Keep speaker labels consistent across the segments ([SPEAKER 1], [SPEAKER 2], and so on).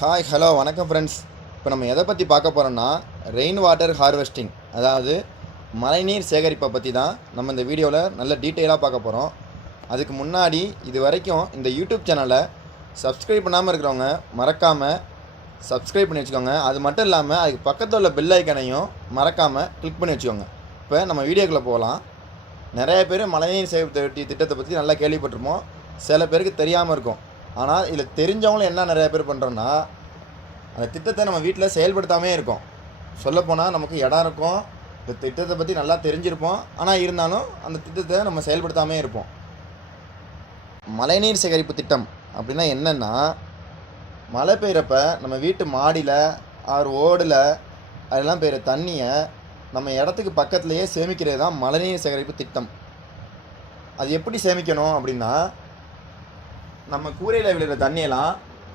[SPEAKER 1] Hi hello வணக்கம் friends இப்போ நம்ம எதை பற்றி பார்க்க போகிறோம்னா ரெயின் வாட்டர் ஹார்வெஸ்டிங் அதாவது மழைநீர் சேகரிப்பை பற்றி தான் நம்ம இந்த வீடியோவில் நல்ல டீட்டெயிலாக பார்க்க போகிறோம் அதுக்கு முன்னாடி இது வரைக்கும் இந்த யூடியூப் சேனலை சப்ஸ்கிரைப் பண்ணாமல் இருக்கிறவங்க மறக்காமல் சப்ஸ்கிரைப் பண்ணி வச்சுக்கோங்க. அது மட்டும் இல்லாமல் அதுக்கு பக்கத்தில் உள்ள பெல் ஐக்கனையும் மறக்காமல் கிளிக் பண்ணி வச்சுக்கோங்க. இப்போ நம்ம வீடியோக்குள்ளே போகலாம். நிறைய பேர் மழைநீர் சேகரிப்பு திட்டத்தை பற்றி நல்லா கேள்விப்பட்டிருப்போம். சில பேருக்கு தெரியாமல் இருக்கும். ஆனால் இதில் தெரிஞ்சவங்களும் என்ன நிறைய பேர் பண்ணுறோன்னா அந்த திட்டத்தை நம்ம வீட்டில் செயல்படுத்தாமே இருக்கோம். சொல்லப்போனால் நமக்கு இடம் இருக்கும். இந்த திட்டத்தை பற்றி நல்லா தெரிஞ்சிருப்போம். ஆனால் இருந்தாலும் அந்த திட்டத்தை நம்ம செயல்படுத்தாமே இருப்போம். மழைநீர் சேகரிப்பு திட்டம் அப்படின்னா என்னென்னா மழை பெய்கிறப்ப நம்ம வீட்டு மாடியில் ஆறு ஓடில் அதெல்லாம் பெய்கிற தண்ணியை நம்ம இடத்துக்கு பக்கத்துலேயே சேமிக்கிறது தான் மழைநீர் சேகரிப்பு திட்டம். அது எப்படி சேமிக்கணும் அப்படின்னா நம்ம கூரையில் விழுகிற தண்ணியெல்லாம்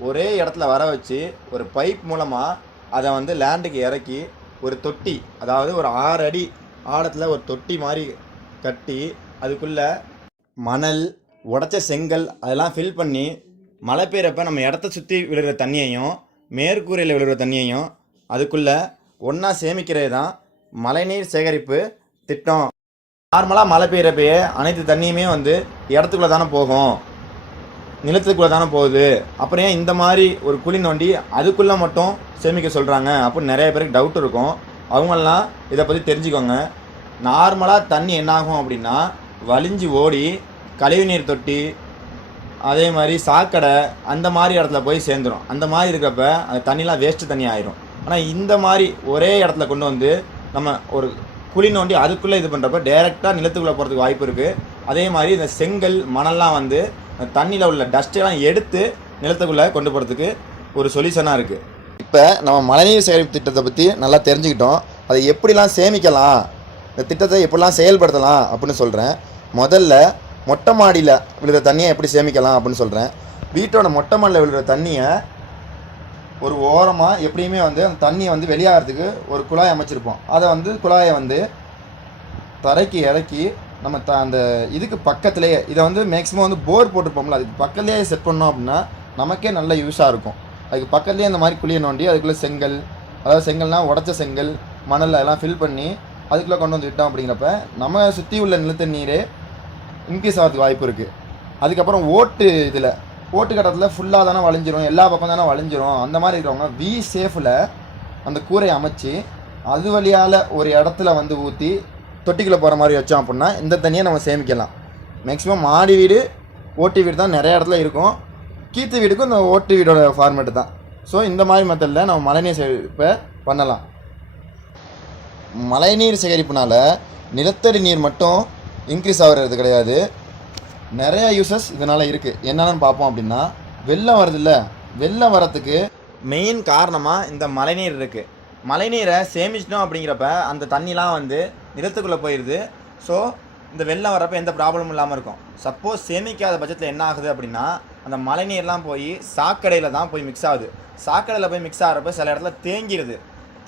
[SPEAKER 1] ஒரே இடத்துல வர வச்சு ஒரு பைப் மூலமாக அதை வந்து லேண்டுக்கு இறக்கி ஒரு தொட்டி அதாவது ஒரு ஆறு அடி ஆழத்தில் ஒரு தொட்டி மாதிரி கட்டி அதுக்குள்ளே மணல் உடச்ச செங்கல் அதெல்லாம் ஃபில் பண்ணி மழை பெய்கிறப்ப நம்ம இடத்த சுற்றி விழுகிற தண்ணியையும் மேற்கூரையில் விழுகிற தண்ணியையும் அதுக்குள்ளே ஒன்றா சேமிக்கிறது தான் மழைநீர் சேகரிப்பு திட்டம். நார்மலாக மழை பெய்கிறப்பயே அனைத்து தண்ணியுமே வந்து இடத்துக்குள்ளே தானே போகும். நிலத்துக்குள்ளே தானே போகுது? அப்புறம் ஏன் இந்த மாதிரி ஒரு குழி நோண்டி அதுக்குள்ளே மட்டும் சேமிக்க சொல்கிறாங்க அப்படின்னு நிறைய பேருக்கு டவுட் இருக்கும். அவங்களாம் இதை பற்றி தெரிஞ்சுக்கோங்க. நார்மலாக தண்ணி என்னாகும் அப்படின்னா வலிஞ்சு ஓடி கழிவுநீர் தொட்டி அதே மாதிரி சாக்கடை அந்த மாதிரி இடத்துல போய் சேர்ந்துடும் அந்த மாதிரி இருக்கிறப்ப அந்த தண்ணிலாம் வேஸ்ட்டு தண்ணி ஆயிரும். ஆனால் இந்த மாதிரி ஒரே இடத்துல கொண்டு வந்து நம்ம ஒரு குழி நோண்டி அதுக்குள்ளே இது பண்ணுறப்ப டேரெக்டாக நிலத்துக்குள்ளே போகிறதுக்கு வாய்ப்பு இருக்குது அதே மாதிரி இந்த செங்கல் மணல்லாம் வந்து தண்ணியில் உள்ள டஸ்ட்டெல்லாம் எடுத்து நிலத்துக்குள்ளே கொண்டு போகிறதுக்கு ஒரு சொல்யூஷனாக இருக்குது இப்போ நம்ம மழைநீர் சேகரிப்பு திட்டத்தை பற்றி நல்லா தெரிஞ்சுக்கிட்டோம். அதை எப்படிலாம் சேமிக்கலாம்? இந்த திட்டத்தை எப்படிலாம் செயல்படுத்தலாம் அப்படின்னு சொல்கிறேன் முதல்ல மொட்டை மாடியில் விழுகிற தண்ணியை எப்படி சேமிக்கலாம் அப்படின்னு சொல்கிறேன் வீட்டோட மொட்டை மாடியில் விழுகிற தண்ணியை ஒரு ஓரமாக எப்படியுமே வந்து அந்த தண்ணியை வந்து வெளியாகிறதுக்கு ஒரு குழாய் அமைச்சிருப்போம். அதை வந்து குழாயை வந்து தரைக்கு இறக்கி நம்ம த அந்த இதுக்கு பக்கத்துலேயே இதை வந்து மேக்ஸிமம் வந்து போர் போட்டிருப்போம்ல அதுக்கு பக்கத்துலேயே செட் பண்ணோம் அப்படின்னா நமக்கே நல்ல யூஸாக இருக்கும். அதுக்கு பக்கத்துலேயே இந்த மாதிரி குழியை நோண்டி அதுக்குள்ளே செங்கல் அதாவது செங்கல்னால் உடச்ச செங்கல் மணல் எல்லாம் ஃபில் பண்ணி அதுக்குள்ளே கொண்டு வந்து விட்டோம் அப்படிங்கிறப்ப நம்ம சுற்றி உள்ள நிலத்த நீரே இன்க்ரீஸ் ஆகிறதுக்கு வாய்ப்பு இருக்குது அதுக்கப்புறம் ஓட்டு இதில் ஓட்டு கட்டத்தில் ஃபுல்லாக தானே வளைஞ்சிரும் எல்லா பக்கம் தானே வளைஞ்சிரும் அந்த மாதிரி இருக்கிறவங்க வி சேஃபில் அந்த கூரையை அமைச்சு அது வழியால் ஒரு இடத்துல வந்து ஊற்றி தொட்டிக்குள்ளே போகிற மாதிரி வச்சோம் அப்படின்னா இந்த தண்ணியை நம்ம சேமிக்கலாம். மேக்ஸிமம் மாடி வீடு ஓட்டு வீடு தான் நிறைய இடத்துல இருக்கும். கீத்து வீடுக்கும் இந்த ஓட்டு வீடோட ஃபார்மேட்டு தான். ஸோ இந்த மாதிரி மெத்தடில் நம்ம மழைநீர் சேகரிப்பை பண்ணலாம். மழைநீர் சேகரிப்புனால் நிலத்தடி நீர் மட்டும் இன்க்ரீஸ் ஆகிறது கிடையாது. நிறையா யூசஸ் இதனால் இருக்குது என்னென்னு பார்ப்போம் அப்படின்னா வெள்ளம் வருதுல்ல? வெள்ளம் வரத்துக்கு மெயின் காரணமாக இந்த மழைநீர் இருக்குது மழைநீரை சேமிச்சிட்டோம் அப்படிங்கிறப்ப அந்த தண்ணிலாம் வந்து நிலத்துக்குள்ளே போயிடுது ஸோ இந்த வெள்ளம் வரப்போ எந்த ப்ராப்ளமும் இல்லாமல் இருக்கும். சப்போஸ் சேமிக்காத பட்சத்தில் என்ன ஆகுது அப்படின்னா அந்த மழைநீர்லாம் போய் சாக்கடையில் தான் போய் மிக்ஸ் ஆகுது. சாக்கடையில் போய் மிக்ஸ் ஆகிறப்ப சில இடத்துல தேங்கிடுது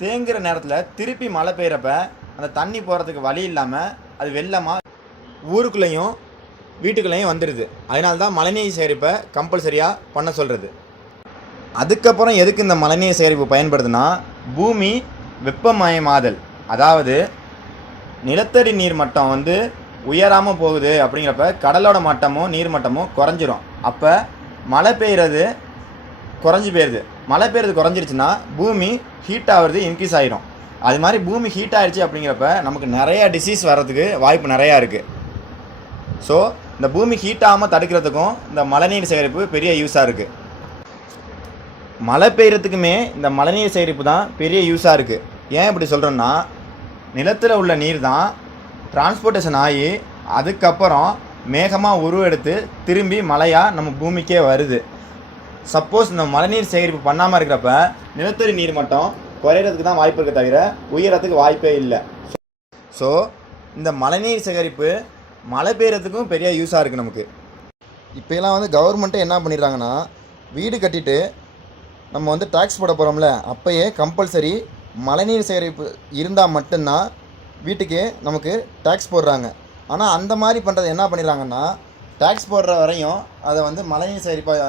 [SPEAKER 1] தேங்குகிற நேரத்தில் திருப்பி மழை பெய்கிறப்ப அந்த தண்ணி போகிறதுக்கு வழி இல்லாமல் அது வெள்ளமாக ஊருக்குள்ளேயும் வீட்டுக்குள்ளேயும் வந்துடுது அதனால தான் மழைநீர் சேகரிப்பை கம்பல்சரியாக பண்ண சொல்கிறது அதுக்கப்புறம் எதுக்கு இந்த மழைநீர் சேகரிப்பு பயன்படுதுன்னா பூமி வெப்பமயமாதல். அதாவது நிலத்தடி நீர் மட்டம் வந்து உயராமல் போகுது அப்படிங்கிறப்ப கடலோட மட்டமும் நீர் மட்டமும் குறைஞ்சிரும். அப்போ மழை பெய்கிறது குறைஞ்சி போயிடுது மழை பெய்யுறது குறைஞ்சிருச்சுன்னா பூமி ஹீட் ஆகிறது இன்க்ரீஸ் ஆகிரும் அது மாதிரி பூமி ஹீட் ஆகிடுச்சு அப்படிங்கிறப்ப நமக்கு நிறையா டிசீஸ் வர்றதுக்கு வாய்ப்பு நிறையா இருக்குது ஸோ இந்த பூமி ஹீட் ஆகாமல் தடுக்கிறதுக்கும் இந்த மழைநீர் சேகரிப்பு பெரிய யூஸாக இருக்குது மழை பெய்கிறதுக்குமே இந்த மழைநீர் சேகரிப்பு தான் பெரிய யூஸாக இருக்குது ஏன் இப்படி சொல்கிறேன்னா நிலத்தில் உள்ள நீர் தான் டிரான்ஸ்போர்ட்டேஷன் ஆகி அதுக்கப்புறம் மேகமாக உருவெடுத்து திரும்பி மழையாக நம்ம பூமிக்கே வருது. சப்போஸ் இந்த மழைநீர் சேகரிப்பு பண்ணாமல் இருக்கிறப்ப நிலத்தடி நீர் மட்டும் குறையிறதுக்கு தான் வாய்ப்பு இருக்க தவிர உயரத்துக்கு வாய்ப்பே இல்லை. ஸோ இந்த மழைநீர் சேகரிப்பு மழை பெய்யறதுக்கும் பெரிய யூஸாக இருக்குது நமக்கு. இப்போலாம் வந்து கவர்மெண்ட்டே என்ன பண்ணிடுறாங்கன்னா வீடு கட்டிட்டு நம்ம வந்து டேக்ஸ் போட போகிறோம்ல அப்போயே கம்பல்சரி மழைநீர் சேகரிப்பு இருந்தால் மட்டும்தான் வீட்டுக்கு நமக்கு டேக்ஸ் போடுறாங்க. ஆனால் அந்த மாதிரி பண்ணுறது என்ன பண்ணிடுறாங்கன்னா டேக்ஸ் போடுற வரையும் அதை வந்து மழைநீர் சேகரிப்பாக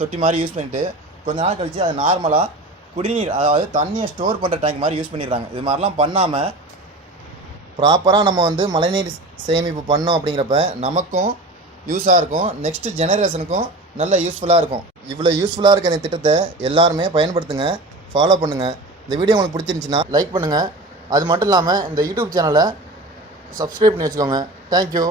[SPEAKER 1] தொட்டி மாதிரி யூஸ் பண்ணிட்டு கொஞ்ச நாள் கழித்து அது நார்மலாக குடிநீர் அதாவது தண்ணியை ஸ்டோர் பண்ணுற டேங்க் மாதிரி யூஸ் பண்ணிடுறாங்க. இது மாதிரிலாம் பண்ணாமல் ப்ராப்பராக நம்ம வந்து மழைநீர் சேமிப்பு பண்ணோம் அப்படிங்கிறப்ப நமக்கும் யூஸாக இருக்கும். நெக்ஸ்ட்டு ஜெனரேஷனுக்கும் நல்ல யூஸ்ஃபுல்லாக இருக்கும். இவ்வளோ யூஸ்ஃபுல்லாக இருக்க இந்த திட்டத்தை எல்லாருமே பயன்படுத்துங்க ஃபாலோ பண்ணுங்கள் இந்த வீடியோ உங்களுக்கு பிடிச்சிருந்துச்சின்னா லைக் பண்ணுங்கள் அது மட்டும் இல்லாமல் இந்த யூடியூப் சேனலை சப்ஸ்கிரைப் பண்ணி வச்சுக்கோங்க. தேங்க்யூ